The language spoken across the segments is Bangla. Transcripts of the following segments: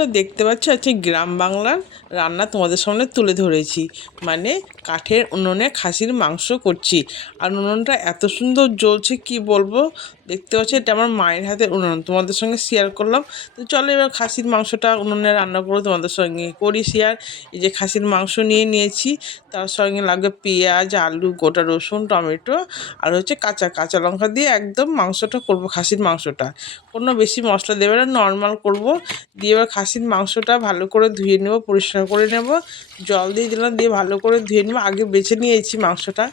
বন্ধুরা দেখতে পাচ্ছ আজকে গ্রাম বাংলার রান্না তোমাদের সামনে তুলে ধরেছি। মানে কাঠের উনুনে খাসির মাংস করছি, আর উনুনটা এত সুন্দর জ্বলছে কি বলবো। দেখতে পাচ্ছি এটা আমার মায়ের হাতের উনুন, তোমাদের সঙ্গে শেয়ার করলাম। তো চলো এবার খাসির মাংসটা উনুনে রান্না করবো, তোমাদের সঙ্গে করি শেয়ার। এই যে খাসির মাংস নিয়ে নিয়েছি, তার সঙ্গে লাগবে পেঁয়াজ, আলু, গোটা রসুন, টমেটো, আর হচ্ছে কাঁচা কাঁচা লঙ্কা দিয়ে একদম মাংসটা করব। খাসির মাংসটা কোনো বেশি মশলা দেবে না, নর্মাল করব। দিয়ে এবার খাসির মাংসটা ভালো করে ধুয়ে নেব, পরিষ্কার করে নেব, জল দিয়ে দিলাম, দিয়ে ভালো করে ধুয়ে নেব। আগে বেছে নিয়েছি মাংসটা,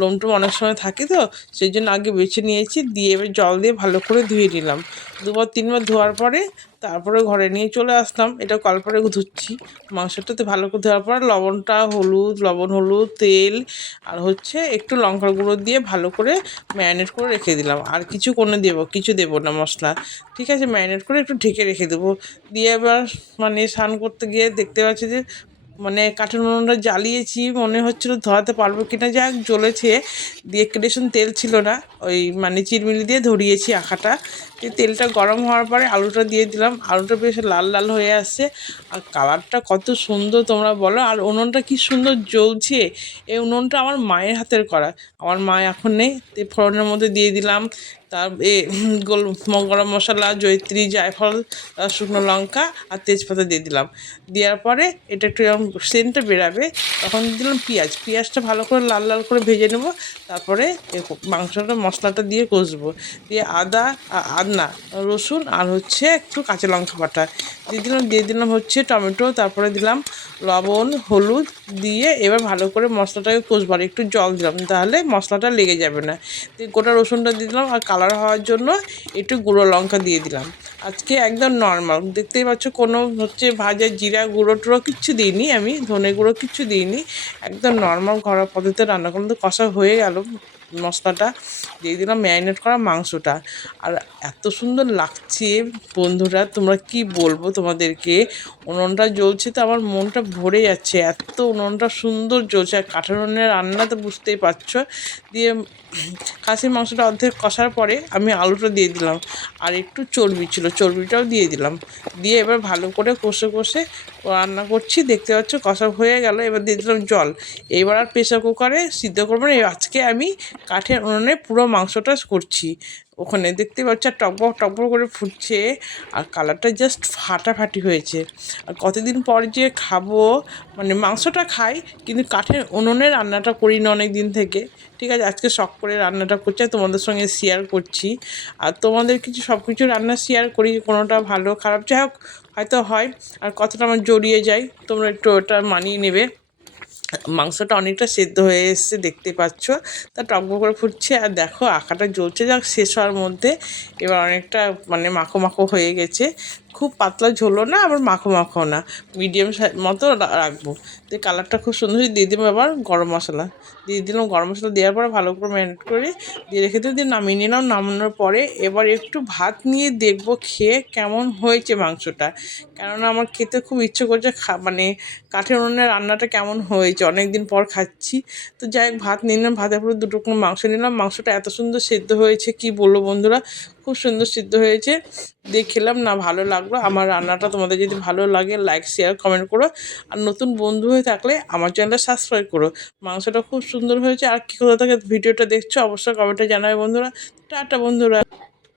লোমটুম অনেক সময় থাকে তো সেই জন্য আগে বেছে নিয়েছি। দিয়ে এবার জল দিয়ে ভালো করে ধুয়ে নিলাম। দুবার তিনবার ধোয়ার পরে তারপরে ঘরে নিয়ে চলে আসলাম। এটা কলপারে ধুচ্ছি মাংসটাতে ভালো করে ধোয়ার পর লবণটা, লবণ, হলুদ, তেল আর হচ্ছে একটু লঙ্কার গুঁড়ো দিয়ে ভালো করে ম্যারিনেট করে রেখে দিলাম। আর কিছু কোনো কিছু দেবো না মশলা, ঠিক আছে। ম্যারিনেট করে একটু ঢেকে রেখে দেবো। দিয়ে এবার মানে স্নান করতে গিয়ে দেখতে পাচ্ছি যে মানে কাঠের উনুনটা জ্বালিয়েছি, মনে হচ্ছিলো ধরাতে পারবো কিনা, যাক জ্বলেছে। দিয়ে কেরোসিন তেল ছিল না, ওই মানে চিরমিলি দিয়ে ধরিয়েছি আঁখাটা। দিয়ে তেলটা গরম হওয়ার পরে আলুটা দিয়ে দিলাম। আলুটা বেশ লাল লাল হয়ে আসছে, আর কালারটা কত সুন্দর তোমরা বলো। আর উনুনটা কি সুন্দর জ্বলছে। এই উনুনটা আমার মায়ের হাতের করা, আমার মা এখন নেই। ফোড়নের মধ্যে দিয়ে দিলাম তার গরম মশলা, জয়িত্রী, জায়ফল, শুকনো লঙ্কা আর তেজপাতা দিয়ে দিলাম। দেওয়ার পরে এটা একটু যখন সেন্টটা বেরাবে তখন দিলাম পেঁয়াজটা ভালো করে লাল লাল করে ভেজে নেব। তারপরে মাংসটা মশলাটা দিয়ে কষবো। দিয়ে আদা রসুন আর হচ্ছে একটু কাঁচা লঙ্কা বাটা দিয়ে দিলাম হচ্ছে টমেটো, তারপরে দিলাম লবণ, হলুদ দিয়ে এবার ভালো করে মশলাটাকে কষবো। আর একটু জল দিলাম, তাহলে মশলাটা লেগে যাবে না। দিয়ে গোটা রসুনটা দিয়ে দিলাম, আর কালার হওয়ার জন্য একটু গুঁড়ো লঙ্কা দিয়ে দিলাম। আজকে একদম নর্মাল, দেখতেই পাচ্ছ, কোনো হচ্ছে ভাজা জিরা গুঁড়ো টুড়ো কিচ্ছু দিইনি, আমি ধনে গুঁড়ো কিচ্ছু দিইনি। একদম নর্মাল ঘরোয়া পদ্ধতিতে রান্না করলাম। তো কষা হয়ে গেল, মশলাটা দিয়ে দিলাম ম্যারিনেট করা মাংসটা। আর এত সুন্দর লাগছে বন্ধুরা, তোমরা কি বলবো তোমাদেরকে। উনুনটা জ্বলছে তো আমার মনটা ভরে যাচ্ছে, এত উনুনটা সুন্দর জ্বলছে। আর কাঠের উনুনের রান্না তো বুঝতেই পারছো। দিয়ে খাসির মাংসটা অর্ধেক কষার পরে আমি আলুটা দিয়ে দিলাম, আর একটু চর্বি ছিল, চর্বিটাও দিয়ে দিলাম। দিয়ে এবার ভালো করে কষে কষে রান্না করছি। দেখতে পাচ্ছ কষা হয়ে গেল, এবার দিয়ে দিলাম জল। এবার আর প্রেসার কুকারে সিদ্ধ করবো না, আজকে আমি কাঠের উনুনে পুরো মাংসটা করছি। ওখানে দেখতে পাচ্ছ টকবক টকবক করে ফুটছে, আর কালারটা জাস্ট ফাটাফাটি হয়েছে। আর কতদিন পর যে খাবো, মানে মাংসটা খাই কিন্তু কাঠের উনুনে রান্নাটা করি না অনেক দিন থেকে। ঠিক আছে, আজকে শখ করে রান্নাটা করছি, তোমাদের সঙ্গে শেয়ার করছি। আর তোমাদের সব কিছু রান্না শেয়ার করি, কোনোটা ভালো খারাপ যাই হোক হয়তো হয়, আর কতটা আমার জড়িয়ে যায়, তোমরা একটু ওটা মানিয়ে নেবে। মাংসটা অনেকটা সেদ্ধ হয়ে এসছে দেখতে পাচ্ছ, তা টকবক করে ফুটছে। আর দেখো আঁকাটা জ্বলছে, যাক শেষ হওয়ার মধ্যে এবার অনেকটা মানে মাখো মাখো হয়ে গেছে। খুব পাতলা ঝোলও না, আবার মাখো মাখো না, মিডিয়াম মতো রাখবো। তো কালারটা খুব সুন্দর। দিয়ে দিলাম আবার গরম মশলা, দিয়ে দিলাম গরম মশলা দেওয়ার পরে ভালো করে ম্যারিনেট করে দিয়ে রেখে দিয়ে নামিয়ে নিলাম। নামানোর পরে এবার একটু ভাত নিয়ে দেখবো খেয়ে কেমন হয়েছে মাংসটা, কেননা আমার খেতে খুব ইচ্ছে করছে। মানে কাঠের উনুনে রান্নাটা কেমন হয়েছে, অনেক দিন পর খাচ্ছি। তো যাই হোক ভাত নিলাম, ভাতের পরে দুটো মাংস নিলাম। মাংসটা এত সুন্দর সেদ্ধ হয়েছে কি বলবো বন্ধুরা, খুব সুন্দর সিদ্ধ হয়েছে। দিয়ে খেলাম না, ভালো লাগলো। আমার রান্নাটা তোমাদের যদি ভালো লাগে লাইক শেয়ার কমেন্ট করো, আর নতুন বন্ধু হয়ে থাকলে আমার চ্যানেলটা সাবস্ক্রাইব করো। মাংসটা খুব সুন্দর হয়েছে। আর কী কোথা থেকে ভিডিওটা দেখছো অবশ্যই কমেন্টে জানাবে বন্ধুরা। টাটা বন্ধুরা।